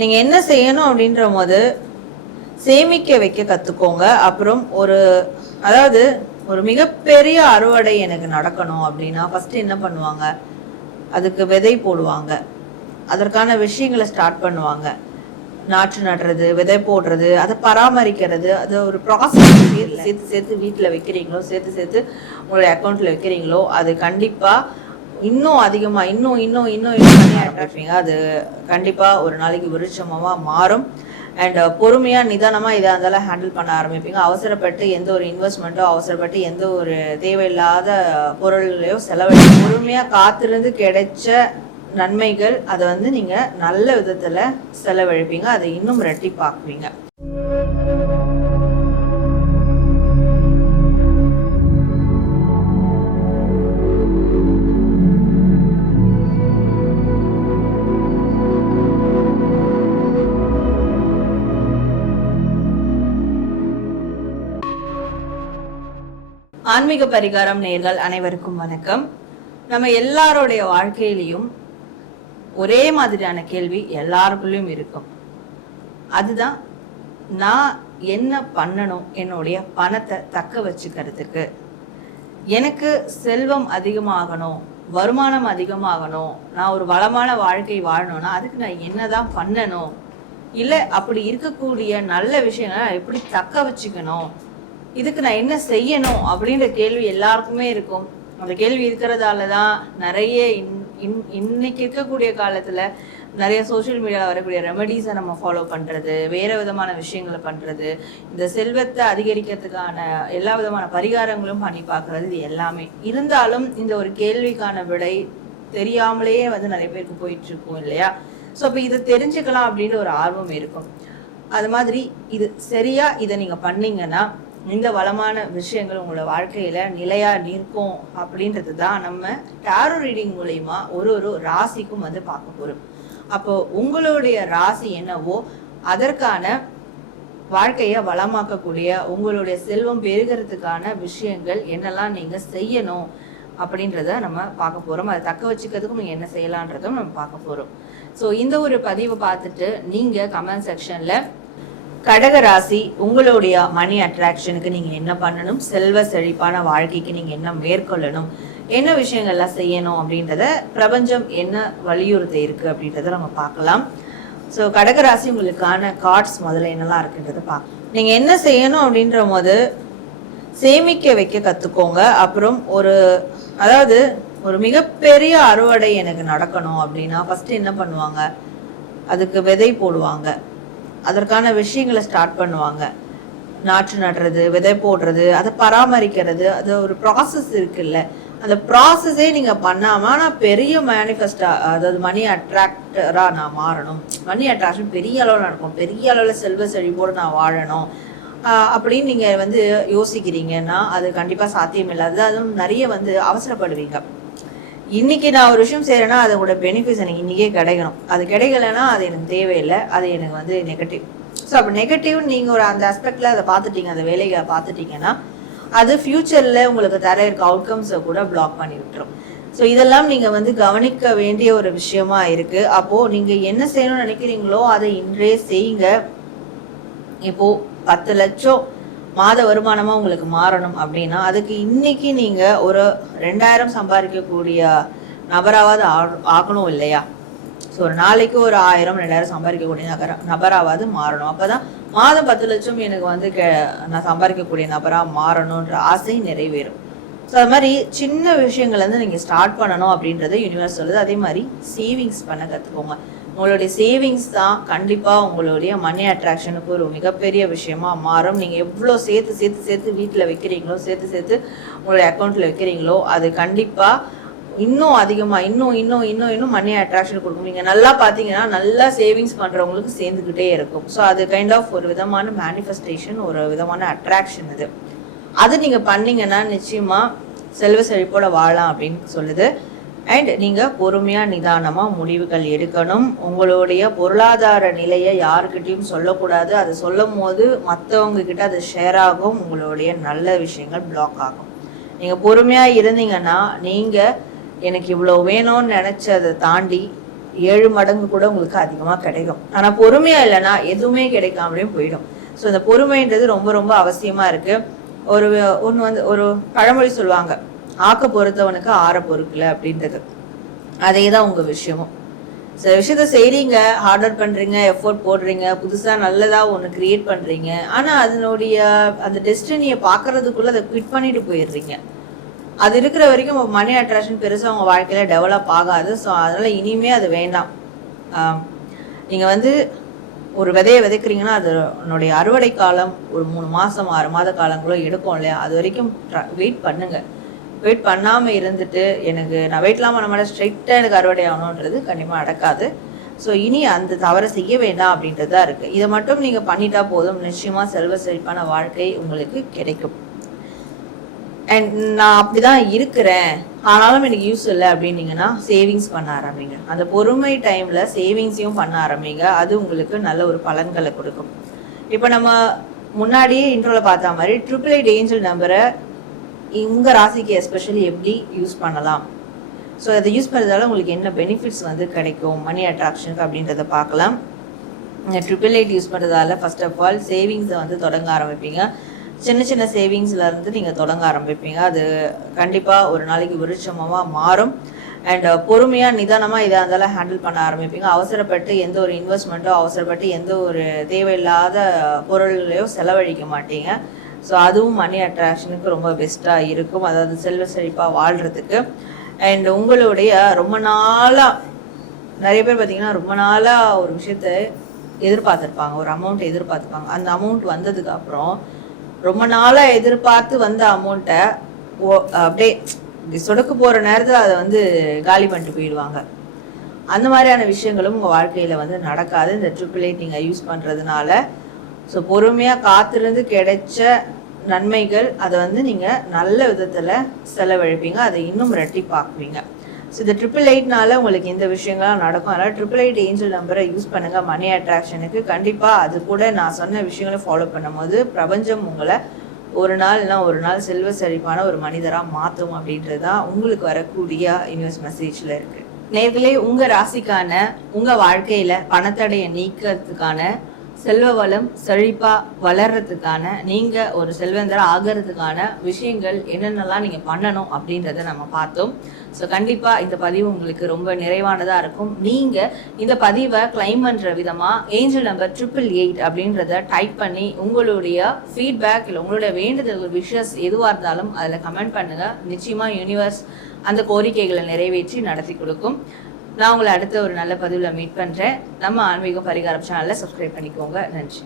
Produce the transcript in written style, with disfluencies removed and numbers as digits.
நீங்கள் என்ன செய்யணும் அப்படின்ற போது சேமிக்க வைக்க கற்றுக்கோங்க. அப்புறம் அதாவது ஒரு மிகப்பெரிய அறுவடை எனக்கு நடக்கணும் அப்படின்னா ஃபஸ்ட்டு என்ன பண்ணுவாங்க, அதுக்கு விதை போடுவாங்க, அதற்கான விஷயங்களை ஸ்டார்ட் பண்ணுவாங்க. நாற்று நடுறது, விதை போடுறது, அதை பராமரிக்கிறது, அது ஒரு ப்ராசஸ். சேர்த்து சேர்த்து வீட்டில் வைக்கிறீங்களோ, சேர்த்து சேர்த்து உங்களுடைய அக்கௌண்ட்டில் வைக்கிறீங்களோ, அது கண்டிப்பாக இன்னும் அதிகமாக இன்னும் இன்னும் இன்னும் பண்ணி ஆரம்பிப்பீங்க. அது கண்டிப்பாக ஒரு நாளைக்கு விருட்சமாக மாறும். அண்ட் பொறுமையாக நிதானமாக இதாக இருந்தாலும் ஹேண்டில் பண்ண ஆரம்பிப்பீங்க. அவசரப்பட்டு எந்த ஒரு இன்வெஸ்ட்மெண்ட்டோ, அவசரப்பட்டு எந்த ஒரு தேவையில்லாத பொருளையோ பொறுமையாக காத்திருந்து கிடைச்ச நன்மைகள் அதை நீங்கள் நல்ல விதத்தில் செலவழிப்பீங்க. அதை இன்னும் ரெட்டிப்பாக்குவீங்க. ஆன்மீக பரிகாரம் நேயர்கள் அனைவருக்கும் வணக்கம். நம்ம எல்லாருடைய வாழ்க்கையிலையும் ஒரே மாதிரியான கேள்வி எல்லாருக்குள்ளயும் இருக்கும். அதுதான், நான் என்ன பண்ணணும் என்னுடைய பணத்தை தக்க வச்சுக்கிறதுக்கு? எனக்கு செல்வம் அதிகமாகணும், வருமானம் அதிகமாகணும், நான் ஒரு வளமான வாழ்க்கை வாழணும்னா அதுக்கு நான் என்னதான் பண்ணணும்? இல்லை அப்படி இருக்கக்கூடிய நல்ல விஷயங்களை எப்படி தக்க வச்சுக்கணும்? இதுக்கு நான் என்ன செய்யணும் அப்படின்ற கேள்வி எல்லாருக்குமே இருக்கும். அந்த கேள்வி இருக்கிறதால தான் நிறைய இன்னைக்கு இருக்கக்கூடிய காலத்தில் நிறைய சோஷியல் மீடியாவில் வரக்கூடிய ரெமடிஸை நம்ம ஃபாலோ பண்ணுறது, வேறு விதமான விஷயங்களை பண்ணுறது, இந்த செல்வத்தை அதிகரிக்கிறதுக்கான எல்லா விதமான பரிகாரங்களும் பண்ணி பார்க்குறது, இது எல்லாமே இருந்தாலும் இந்த ஒரு கேள்விக்கான விடை தெரியாமலேயே நிறைய பேருக்கு போயிட்டுருக்கும் இல்லையா? ஸோ அப்போ இதை தெரிஞ்சுக்கலாம் அப்படின்ற ஒரு ஆர்வம் இருக்கும். அது மாதிரி இது சரியா இதை நீங்கள் பண்ணீங்கன்னா இந்த வளமான விஷயங்கள் உங்களோட வாழ்க்கையில நிலையா நிற்கும் அப்படின்றது தான் நம்ம டாரோ ரீடிங் மூலமா ஒரு ராசிக்கும் பார்க்க போறோம். அப்போ உங்களுடைய ராசி என்னவோ அதற்கான வாழ்க்கைய வளமாக்கக்கூடிய, உங்களுடைய செல்வம் பெருகிறதுக்கான விஷயங்கள் என்னெல்லாம் நீங்க செய்யணும் அப்படின்றத நம்ம பார்க்க போறோம். அதை தக்க வச்சுக்கிறதுக்கும் நீங்க என்ன செய்யலான்றதும் நம்ம பார்க்க போறோம். ஸோ இந்த ஒரு பதிவை பார்த்துட்டு நீங்க கமெண்ட் செக்ஷன்ல கடகராசி உங்களுடைய மணி அட்ராக்ஷனுக்கு நீங்க என்ன பண்ணணும், செல்வ செழிப்பான வாழ்க்கைக்கு நீங்க என்ன மேற்கொள்ளணும், என்ன விஷயங்கள்லாம் செய்யணும் அப்படின்றத பிரபஞ்சம் என்ன வலியுறுத்தி இருக்கு அப்படின்றத நம்ம பார்க்கலாம். ஸோ கடகராசி உங்களுக்கான கார்ட்ஸ் முதல்ல என்னெல்லாம் இருக்குன்றத பார்க்கலாம். நீங்க என்ன செய்யணும் அப்படின்ற போது சேமிக்க வைக்க கத்துக்கோங்க. அப்புறம் அதாவது ஒரு மிகப்பெரிய அறுவடை எனக்கு நடக்கணும் அப்படின்னா ஃபர்ஸ்ட் என்ன பண்ணுவாங்க, அதுக்கு விதை போடுவாங்க, அதற்கான விஷயங்களை ஸ்டார்ட் பண்ணுவாங்க. நாற்று நடுறது, விதை போடுறது, அதை பராமரிக்கிறது, அது ஒரு ப்ராசஸ் இருக்குல்ல. அந்த ப்ராசஸே நீங்க பண்ணாம நான் பெரிய மேனிஃபெஸ்டா, அதாவது மணி அட்ராக்டரா நான் மாறணும், மணி அட்ராக்ஷன் பெரிய அளவில் நடக்கும், பெரிய அளவில் செல்வ செழிப்போடு நான் வாழணும் அப்படின்னு நீங்க யோசிக்கிறீங்கன்னா அது கண்டிப்பா சாத்தியம் இல்லாதது. அதுவும் நிறைய அவசரப்படுவீங்க. இன்னைக்கு நான் ஒரு விஷயம் செய்யறேன்னா அதோட பெனிஃபிட்ஸ் எனக்கு இன்னைக்கே கிடைக்கணும், அது கிடைக்கலன்னா அது எனக்கு தேவையில்லை, அது எனக்கு நெகட்டிவ். ஸோ அப்போ நெகட்டிவ் நீங்கள் அந்த ஆஸ்பெக்ட்ல அதை பார்த்துட்டீங்க, அந்த வேலையை பார்த்துட்டீங்கன்னா அது ஃபியூச்சர்ல உங்களுக்கு தர இருக்க அவுட்கம்ஸை கூட பிளாக் பண்ணி விட்டுரும். ஸோ இதெல்லாம் நீங்க கவனிக்க வேண்டிய ஒரு விஷயமா இருக்கு. அப்போ நீங்க என்ன செய்யணும்னு நினைக்கிறீங்களோ அதை இன்றே செய்யுங்க. இப்போ 10 லட்சம் மாத வருமானமா உங்களுக்கு மாறணும் அப்படின்னா அதுக்கு இன்னைக்கு நீங்க ஒரு 2000 சம்பாதிக்கக்கூடிய நபராவது ஆகணும் இல்லையா? ஸோ ஒரு நாளைக்கு ஒரு 1000 2000 சம்பாதிக்கக்கூடிய நபராவது மாறணும். அப்பதான் மாதம் 10 லட்சம் எனக்கு நான் சம்பாதிக்கக்கூடிய நபரா மாறணும்ன்ற ஆசை நிறைவேறும். ஸோ அது மாதிரி சின்ன விஷயங்கள் நீங்க ஸ்டார்ட் பண்ணணும் அப்படின்றத யூனிவர்ஸ் சொல்லுது. அதே மாதிரி சேவிங்ஸ் பண்ண கத்துக்கோங்க. உங்களுடைய சேவிங்ஸ் தான் கண்டிப்பாக உங்களுடைய மணி அட்ராக்ஷனுக்கு ஒரு மிகப்பெரிய விஷயமா மாறும். நீங்கள் எவ்வளோ சேர்த்து சேர்த்து சேர்த்து வீட்டில் வைக்கிறீங்களோ, சேர்த்து சேர்த்து உங்களுடைய அக்கௌண்ட்டில் வைக்கிறீங்களோ, அது கண்டிப்பாக இன்னும் அதிகமாக இன்னும் இன்னும் இன்னும் இன்னும் மணி அட்ராக்ஷன் கொடுக்கும். நீங்கள் நல்லா பார்த்தீங்கன்னா நல்லா சேவிங்ஸ் பண்ணுறவங்களுக்கு சேர்ந்துக்கிட்டே இருக்கும். ஸோ அது கைண்ட் ஆஃப் ஒரு விதமான மேனிஃபெஸ்டேஷன், ஒரு விதமான அட்ராக்ஷன் இது. அது நீங்கள் பண்ணீங்கன்னா நிச்சயமாக செல்வ செழிப்போட வாழலாம் அப்படின்னு சொல்லுது. அண்ட் நீங்கள் பொறுமையாக நிதானமாக முடிவுகள் எடுக்கணும். உங்களுடைய பொருளாதார நிலையை யாருக்கிட்டையும் சொல்லக்கூடாது. அது சொல்லும் போது மற்றவங்க கிட்ட அது ஷேர் ஆகும், உங்களுடைய நல்ல விஷயங்கள் பிளாக் ஆகும். நீங்கள் பொறுமையாக இருந்தீங்கன்னா நீங்கள் எனக்கு இவ்வளோ வேணும்னு நினச்சதை தாண்டி 7 மடங்கு கூட உங்களுக்கு அதிகமாக கிடைக்கும். ஆனால் பொறுமையா இல்லைன்னா எதுவுமே கிடைக்காமலேயும் போயிடும். ஸோ இந்த பொறுமைன்றது ரொம்ப ரொம்ப அவசியமா இருக்கு. ஒரு பழமொழி சொல்லுவாங்க, ஆக்க பொறுத்தவனுக்கு ஆற பொறுக்கல அப்படின்றது. அதே தான் உங்க விஷயமும். சில விஷயத்த செய்றீங்க, ஹார்ட் ஒர்க் பண்றீங்க, எஃபோர்ட் போடுறீங்க, புதுசா நல்லதா ஒன்று கிரியேட் பண்றீங்க. ஆனா அதனுடைய அந்த டெஸ்டினியை பாக்குறதுக்குள்ள அதை குவிட் பண்ணிட்டு போயிடுறீங்க. அது இருக்கிற வரைக்கும் மணி அட்ராக்ஷன் பெருசா உங்க வாழ்க்கையில டெவலப் ஆகாது. ஸோ அதனால இனிமே அது வேண்டாம். நீங்க ஒரு விதையை விதைக்கிறீங்கன்னா அதனுடைய அறுவடை காலம் ஒரு 3 மாசம் 6 மாத காலங்களும் எடுக்கும் இல்லையா? அது வரைக்கும் வெயிட் பண்ணுங்க. வெயிட் பண்ணாமல் இருந்துட்டு நான் வெயிட்லாம் பண்ண மாட்டேன், ஸ்ட்ரைட்டாக எனக்கு அறுவடை ஆகணுன்றது கண்டிப்பாக நடக்காது. ஸோ இனி அந்த தவறை செய்ய வேண்டாம் அப்படின்றது தான் இருக்குது. இதை மட்டும் நீங்கள் பண்ணிட்டா போதும், நிச்சயமாக செல்வ செழிப்பான வாழ்க்கை உங்களுக்கு கிடைக்கும். அண்ட் நான் அப்படிதான் இருக்கிறேன் ஆனாலும் எனக்கு யூஸ் இல்லை அப்படின்னீங்கன்னா சேவிங்ஸ் பண்ண ஆரம்பிங்க. அந்த பொறுமை டைமில் சேவிங்ஸையும் பண்ண ஆரம்பிங்க. அது உங்களுக்கு நல்ல ஒரு பலன்களை கொடுக்கும். இப்போ நம்ம முன்னாடியே இன்ட்ரோவில் பார்த்த மாதிரி 888 ஏஞ்சல் நம்பரை உங்க ராசிக்கு எஸ்பெஷலி எப்படி யூஸ் பண்ணலாம், ஸோ அதை யூஸ் பண்ணுறதால உங்களுக்கு என்ன பெனிஃபிட்ஸ் கிடைக்கும் மணி அட்ராக்ஷனுக்கு அப்படின்றத பார்க்கலாம். 888 யூஸ் பண்ணுறதால ஃபர்ஸ்ட் ஆஃப் ஆல் சேவிங்ஸை தொடங்க ஆரம்பிப்பீங்க. சின்ன சின்ன சேவிங்ஸ்லேருந்து நீங்கள் தொடங்க ஆரம்பிப்பீங்க. அது கண்டிப்பாக ஒரு நாளைக்கு விருட்சமாக மாறும். அண்ட் பொறுமையாக நிதானமாக இதாக இருந்தாலும் ஹேண்டில் பண்ண ஆரம்பிப்பீங்க. அவசரப்பட்டு எந்த ஒரு இன்வெஸ்ட்மெண்ட்டோ அவசரப்பட்டு எந்த ஒரு தேவையில்லாத பொருள்களையோ செலவழிக்க மாட்டீங்க. ஸோ அதுவும் மணி அட்ராக்ஷனுக்கு ரொம்ப பெஸ்ட்டாக இருக்கும், அதாவது செல்வ செழிப்பாக வாழ்கிறதுக்கு. அண்ட் உங்களுடைய ரொம்ப நாளாக நிறைய பேர் பார்த்தீங்கன்னா ரொம்ப நாளாக ஒரு விஷயத்த எதிர்பார்த்துருப்பாங்க, ஒரு அமௌண்ட் எதிர்பார்த்துப்பாங்க. அந்த அமௌண்ட் வந்ததுக்கு அப்புறம் ரொம்ப நாளாக எதிர்பார்த்து வந்த அமௌண்ட்டை அப்படியே சொடக்கு போகிற நேரத்தில் அதை காலி பண்ணிட்டு போயிடுவாங்க. அந்த மாதிரியான விஷயங்களும் உங்கள் வாழ்க்கையில் நடக்காது இந்த 888 நீங்கள் யூஸ் பண்ணுறதுனால. ஸோ பொறுமையாக காத்திருந்து கிடைச்ச நன்மைகள் அதை நீங்கள் நல்ல விதத்தில் செலவழிப்பீங்க, அதை இன்னும் ரெட்டிப்பாக்குவீங்க. ஸோ இந்த 888னால உங்களுக்கு இந்த விஷயங்கள்லாம் நடக்கும். அதனால் 888 ஏஞ்சல் நம்பரை யூஸ் பண்ணுங்கள் மணி அட்ராக்ஷனுக்கு. கண்டிப்பாக அது கூட நான் சொன்ன விஷயங்களை ஃபாலோ பண்ணும்போது பிரபஞ்சம் உங்களை ஒரு நாள் செல்வ செழிப்பான ஒரு மனிதராக மாற்றும் அப்படின்றது தான் உங்களுக்கு வரக்கூடிய யூனிவர்ஸ் மெசேஜில் இருக்குது. நேர்களே, உங்கள் ராசிக்கான உங்கள் வாழ்க்கையில் பணத்தடையை நீக்கிறதுக்கான செல்வ வளம் செழிப்பா வளர்றதுக்கான நீங்க ஒரு செல்வந்தரா ஆகிறதுக்கான விஷயங்கள் என்னென்னலாம் நீங்க பண்ணணும் அப்படின்றத நம்ம பார்த்தோம். ஸோ கண்டிப்பா இந்த பதிவு உங்களுக்கு ரொம்ப நிறைவானதா இருக்கும். நீங்க இந்த பதிவை கிளைம் பண்ற விதமா ஏஞ்சல் நம்பர் 888 அப்படின்றத டைப் பண்ணி உங்களுடைய ஃபீட்பேக் இல்லை உங்களுடைய வேண்டுதல் விஷஸ் எதுவாக இருந்தாலும் அதில் கமெண்ட் பண்ணுங்க. நிச்சயமா யூனிவர்ஸ் அந்த கோரிக்கைகளை நிறைவேற்றி நடத்தி கொடுக்கும். நான் உங்களை அடுத்த ஒரு நல்ல பதிவில் மீட் பண்ணுறேன். நம்ம ஆன்மீகம் பரிகாரம் சேனலை சப்ஸ்கிரைப் பண்ணிக்கோங்க. நன்றி.